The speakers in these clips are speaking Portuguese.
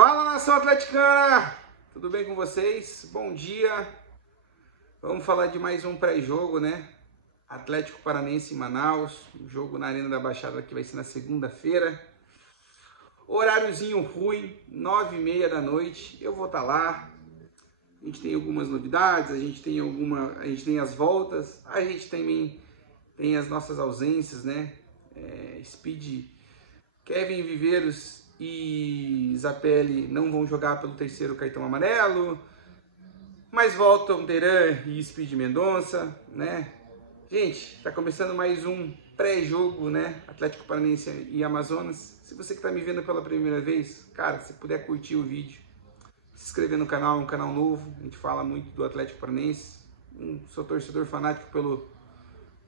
Fala, nação atleticana! Tudo bem com vocês? Bom dia! Vamos falar de mais um pré-jogo, né? Atlético Paranaense em Manaus, um jogo na Arena da Baixada que vai ser na segunda-feira. Horáriozinho ruim, 9h30 da noite, eu vou estar lá. A gente tem algumas novidades, a gente tem as voltas, a gente também tem as nossas ausências, né? Speed, Kevin Viveiros e Zapelli não vão jogar pelo terceiro cartão amarelo, mas voltam Teran e Speed Mendonça, né? Gente, tá começando mais um pré-jogo, né? Atlético Paranaense e Amazonas. Se você que tá me vendo pela primeira vez, cara, se puder curtir o vídeo, se inscrever no canal, é um canal novo, a gente fala muito do Atlético Paranaense. Sou torcedor fanático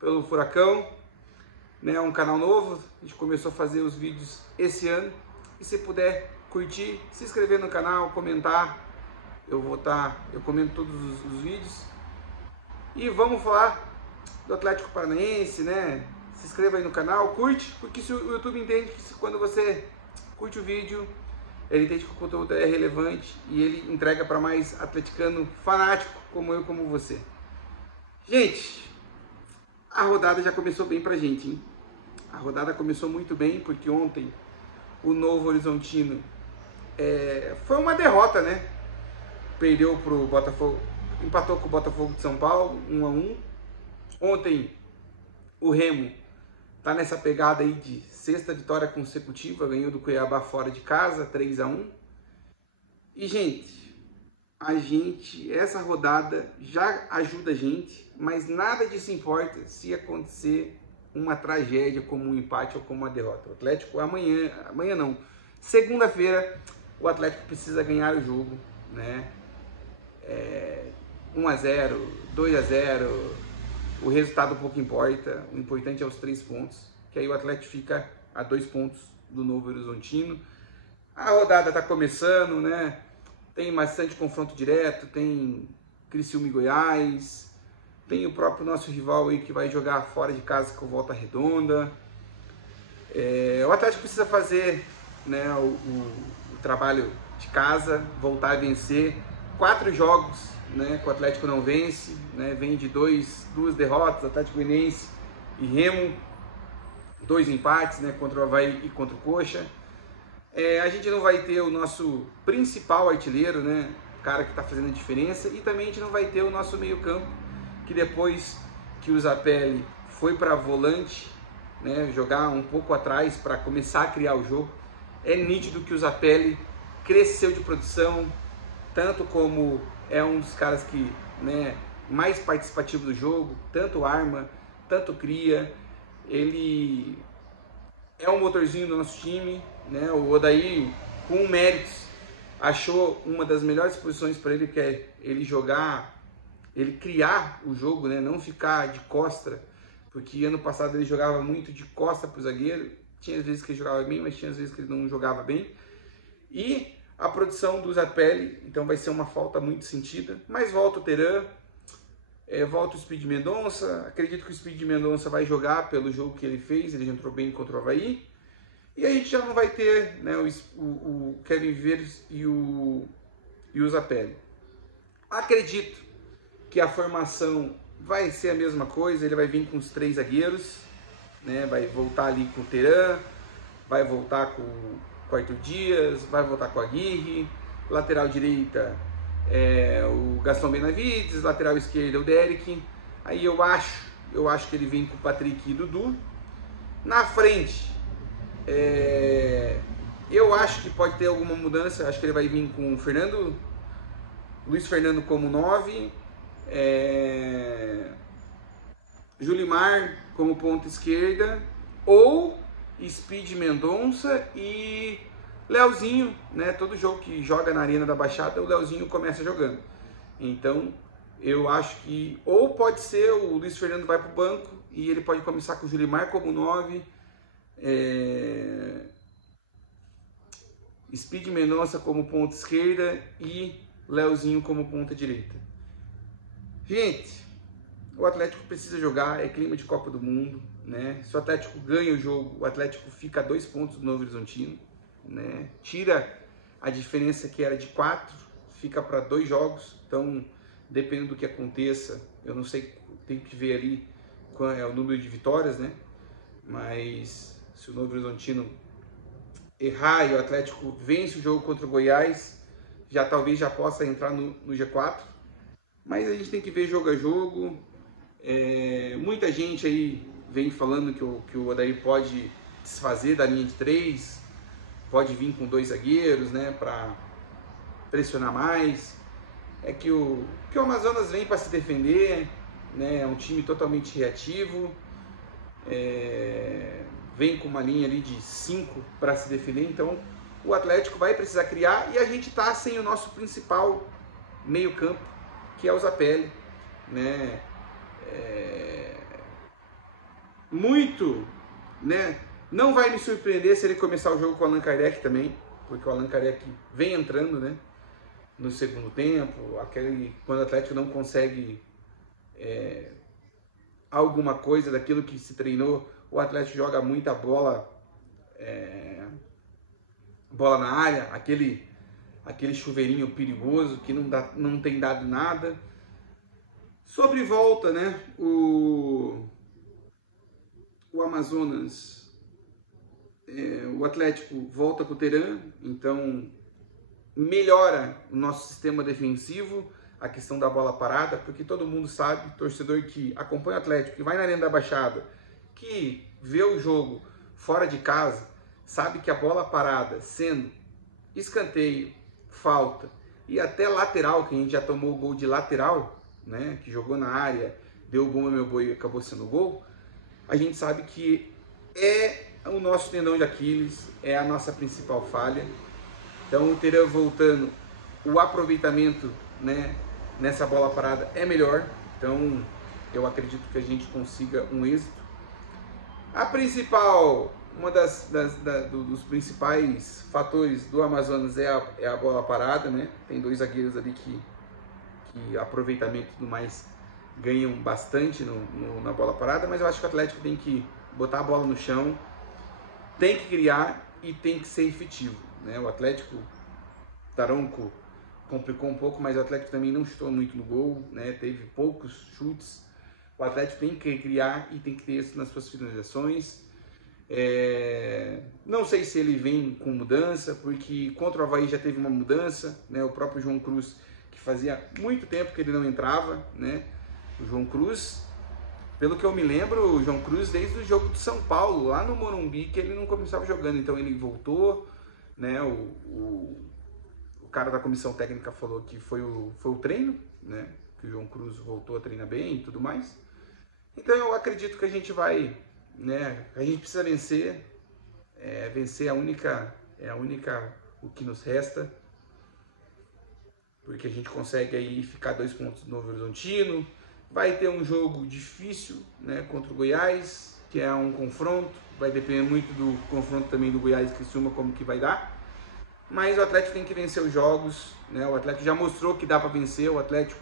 pelo Furacão, né? É um canal novo, a gente começou a fazer os vídeos esse ano. E se puder curtir, se inscrever no canal, comentar, eu comento todos os vídeos. E vamos falar do Atlético Paranaense, né? Se inscreva aí no canal, curte, porque se o YouTube entende que quando você curte o vídeo, ele entende que o conteúdo é relevante e ele entrega para mais atleticano fanático como eu, como você. Gente, a rodada já começou bem pra gente, hein? A rodada começou muito bem, porque ontem o Novo Horizontino foi uma derrota, né? Perdeu pro Botafogo, empatou com o Botafogo de São Paulo, 1-1. Ontem o Remo tá nessa pegada aí de sexta vitória consecutiva, ganhou do Cuiabá fora de casa, 3-1. E, gente, essa rodada já ajuda a gente, mas nada disso importa se acontecer uma tragédia como um empate ou como uma derrota. O Atlético amanhã não, segunda-feira o Atlético precisa ganhar o jogo, né? 1-0, 2-0, o resultado pouco importa, o importante é os 3 pontos, que aí o Atlético fica a 2 pontos do Novo Horizontino. A rodada tá começando, né? Tem bastante confronto direto, tem Criciúma e Goiás, tem o próprio nosso rival aí que vai jogar fora de casa com Volta Redonda. O Atlético precisa fazer, né, o trabalho de casa, voltar a vencer. 4 jogos, né, que o Atlético não vence, né, vem de duas derrotas, Atlético Goianiense e Remo, 2 empates, né, contra o Avaí e contra o Coxa. A gente não vai ter o nosso principal artilheiro, né, o cara que está fazendo a diferença, e também a gente não vai ter o nosso meio-campo, que depois que o Zapelli foi para volante, né, jogar um pouco atrás para começar a criar o jogo, é nítido que o Zapelli cresceu de produção, tanto como é um dos caras que, né, mais participativo do jogo, tanto arma, tanto cria, ele é um motorzinho do nosso time, né? O Odair, com méritos, achou uma das melhores posições para ele, que é ele jogar, ele criar o jogo, né? Não ficar de costa, porque ano passado ele jogava muito de costa para o zagueiro, tinha às vezes que ele jogava bem, mas tinha às vezes que ele não jogava bem. E a produção do Zapelli, então vai ser uma falta muito sentida, mas volta o Teran, volta o Speed Mendonça. Acredito que o Speed Mendonça vai jogar pelo jogo que ele fez, ele já entrou bem contra o Avaí, e a gente já não vai ter, né, o Kevin Viveiros e o Zapelli. Acredito que a formação vai ser a mesma coisa, ele vai vir com os 3 zagueiros, né, vai voltar ali com o Teran, vai voltar com o Arthur Dias, vai voltar com a Aguirre, lateral direita o Gastão Benavides, lateral esquerda o Derek. Aí eu acho que ele vem com o Patrick e o Dudu. Na frente, eu acho que pode ter alguma mudança, acho que ele vai vir com o Luiz Fernando como 9, Julimar como ponta esquerda, ou Speed Mendonça e Leozinho, né? Todo jogo que joga na Arena da Baixada, o Leozinho começa jogando. Então, eu acho que ou pode ser o Luiz Fernando vai para o banco e ele pode começar com o Julimar como 9, Speed Mendonça como ponta esquerda e Leozinho como ponta direita. Gente, o Atlético precisa jogar, é clima de Copa do Mundo, né? Se o Atlético ganha o jogo, o Atlético fica a 2 pontos do Novo Horizontino, né? Tira a diferença que era de 4 fica para 2 jogos, então dependendo do que aconteça, eu não sei, tem que ver ali qual é o número de vitórias, né? Mas se o Novo Horizontino errar e o Atlético vence o jogo contra o Goiás, talvez já possa entrar no G4. Mas a gente tem que ver jogo a jogo. Muita gente aí vem falando que o Odair pode desfazer da linha de 3, pode vir com 2 zagueiros, né, para pressionar mais. É que o Amazonas vem para se defender, né, é um time totalmente reativo, vem com uma linha ali de 5 para se defender, então o Atlético vai precisar criar e a gente tá sem o nosso principal meio campo, que é o Zapelli, né? Muito, né? Não vai me surpreender se ele começar o jogo com o Allan Kardec também, porque o Allan Kardec vem entrando, né, no segundo tempo, quando o Atlético não consegue alguma coisa daquilo que se treinou, o Atlético joga muita bola, bola na área, aquele chuveirinho perigoso que não tem dado nada. Sobre volta, né, o Amazonas, o Atlético volta com o Teran, então melhora o nosso sistema defensivo, a questão da bola parada, porque todo mundo sabe, torcedor que acompanha o Atlético, que vai na Arena da Baixada, que vê o jogo fora de casa, sabe que a bola parada, sendo escanteio, falta e até lateral, que a gente já tomou o gol de lateral, né, que jogou na área, deu o gol, meu boi, e acabou sendo gol, a gente sabe que é o nosso tendão de Aquiles, é a nossa principal falha. Então o Teran voltando, o aproveitamento, né, nessa bola parada é melhor, então eu acredito que a gente consiga um êxito. A principal, dos principais fatores do Amazonas é a bola parada, né? Tem 2 zagueiros ali que aproveitamento e tudo mais ganham bastante na bola parada, mas eu acho que o Atlético tem que botar a bola no chão, tem que criar e tem que ser efetivo, né? O Atlético, Daronco complicou um pouco, mas o Atlético também não chutou muito no gol, né? Teve poucos chutes. O Atlético tem que criar e tem que ter isso nas suas finalizações. Não sei se ele vem com mudança, porque contra o Avaí já teve uma mudança, né? O próprio João Cruz, que fazia muito tempo que ele não entrava, né? O João Cruz, pelo que eu me lembro, o João Cruz desde o jogo de São Paulo, lá no Morumbi, que ele não começava jogando, então ele voltou, né? O cara da comissão técnica falou que foi o treino, né? Que o João Cruz voltou a treinar bem e tudo mais. Então eu acredito que a gente vai, né? A gente precisa vencer, vencer é a única o que nos resta, porque a gente consegue aí ficar 2 pontos do Novo Horizontino. Vai ter um jogo difícil, né, contra o Goiás, que é um confronto, vai depender muito do confronto também do Goiás e Criciúma, como que vai dar. Mas o Atlético tem que vencer os jogos, né? O Atlético já mostrou que dá para vencer, o Atlético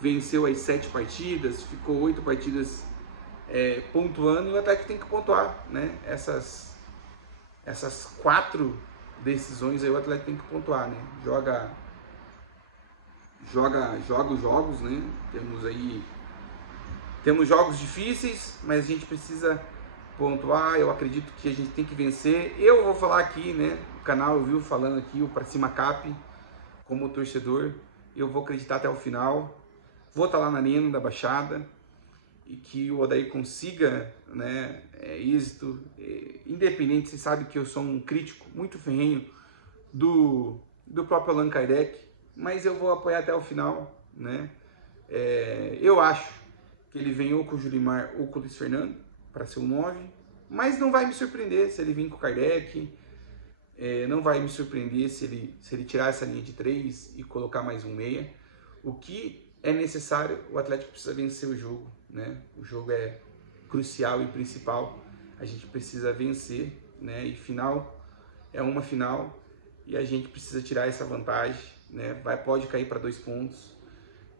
venceu as 7 partidas, ficou 8 partidas pontuando, e o Atlético tem que pontuar, né? Essas 4 decisões aí o Atlético tem que pontuar, né? Joga os jogos, né? Temos jogos difíceis, mas a gente precisa pontuar. Eu acredito que a gente tem que vencer. Eu vou falar aqui, né? O canal eu vi falando aqui, o Pra Cima Cap, como torcedor, eu vou acreditar até o final. Vou estar lá na Arena da Baixada e que o Odair consiga, né, êxito. Independente, você sabe que eu sou um crítico muito ferrenho do próprio Allan Kardec, mas eu vou apoiar até o final, né? Eu acho que ele vem ou com o Julimar ou com o Luiz Fernando para ser o 9, mas não vai me surpreender se ele vir com o Kardec, não vai me surpreender se ele tirar essa linha de 3 e colocar mais um meia. O que é necessário, o Atlético precisa vencer o jogo, né? O jogo é crucial e principal, a gente precisa vencer, né? E final é uma final e a gente precisa tirar essa vantagem, né? Pode cair para 2 pontos,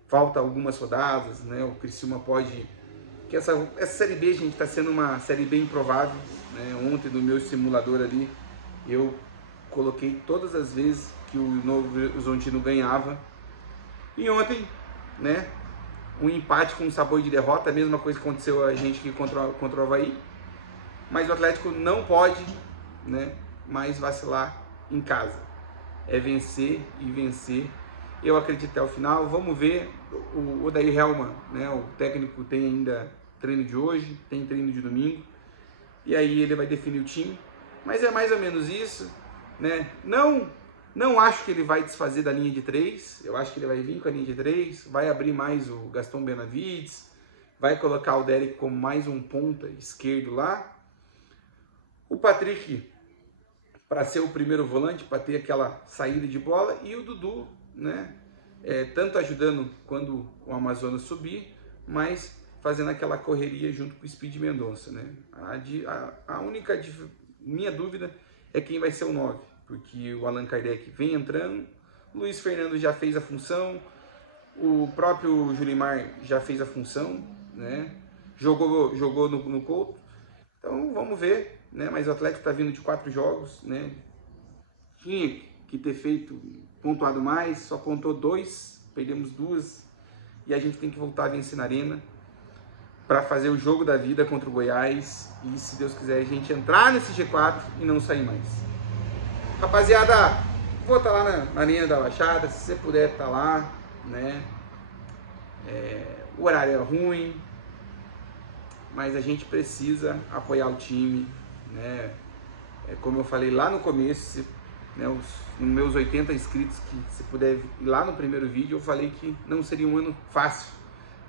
falta algumas rodadas, né? O Criciúma pode... que essa Série B, gente, está sendo uma Série B improvável, né? Ontem no meu simulador ali, eu coloquei todas as vezes que o Novo Horizontino ganhava. E ontem, né, um empate com sabor de derrota, a mesma coisa que aconteceu a gente aqui contra o Avaí. Mas o Atlético não pode, né, mais vacilar em casa. É vencer e vencer. Eu acredito até o final. Vamos ver. O Odair Hellmann, né, o técnico, tem ainda treino de hoje, tem treino de domingo. E aí ele vai definir o time. Mas é mais ou menos isso, né? Não acho que ele vai desfazer da linha de 3. Eu acho que ele vai vir com a linha de 3. Vai abrir mais o Gaston Benavides. Vai colocar o Derek como mais um ponta esquerdo lá. O Patrick para ser o primeiro volante, para ter aquela saída de bola. E o Dudu, né? Tanto ajudando quando o Amazonas subir, mas fazendo aquela correria junto com o Speed Mendonça, né? A única minha dúvida é quem vai ser o 9, porque o Allan Kardec vem entrando, Luiz Fernando já fez a função, o próprio Julimar já fez a função, né? Jogou no Couto. Então vamos ver, né? Mas o Atlético está vindo de 4 jogos, né? Tinha que ter pontuado mais, só pontuou 2, perdemos 2, e a gente tem que voltar a vencer na Arena para fazer o jogo da vida contra o Goiás e, se Deus quiser, a gente entrar nesse G4 e não sair mais. Rapaziada, vou estar lá na Arena da Baixada, se você puder estar lá, né? O horário é ruim, mas a gente precisa apoiar o time, né? Como eu falei lá no começo, né, os meus 80 inscritos, que se puder ir lá no primeiro vídeo, eu falei que não seria um ano fácil.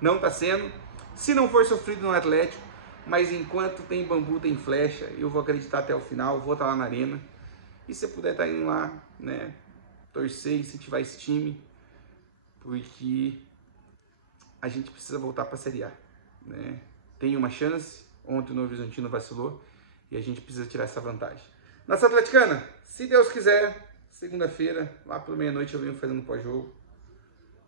Não está sendo. Se não for sofrido no Atlético, mas enquanto tem bambu, tem flecha, eu vou acreditar até o final, vou estar lá na Arena. E se puder estar indo lá, né, torcer e incentivar esse time, porque a gente precisa voltar para a Série A, né? Tem uma chance, ontem o Novo Horizontino vacilou e a gente precisa tirar essa vantagem. Nossa atleticana, se Deus quiser, segunda-feira, lá pela meia-noite eu venho fazendo pós-jogo.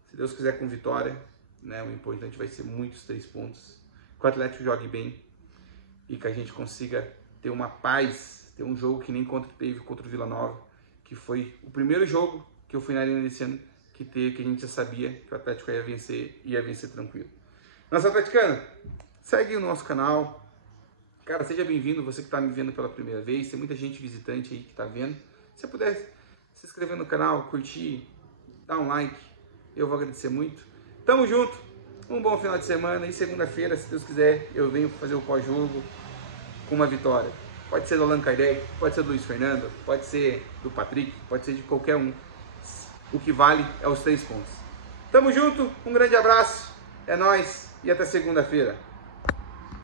Se Deus quiser, com vitória, né? O importante vai ser muitos 3 pontos. Que o Atlético jogue bem e que a gente consiga ter uma paz, ter um jogo que nem teve contra o Vila Nova, que foi o primeiro jogo que eu fui na Arena desse ano que a gente já sabia que o Atlético ia vencer tranquilo. Nossa atleticana, segue o nosso canal. Cara, seja bem-vindo, você que está me vendo pela primeira vez, tem muita gente visitante aí que está vendo. Se você puder se inscrever no canal, curtir, dar um like, eu vou agradecer muito. Tamo junto, um bom final de semana e segunda-feira, se Deus quiser, eu venho fazer o pós-jogo com uma vitória. Pode ser do Allan Kardec, pode ser do Luiz Fernando, pode ser do Patrick, pode ser de qualquer um. O que vale é os 3 pontos. Tamo junto, um grande abraço, é nóis e até segunda-feira.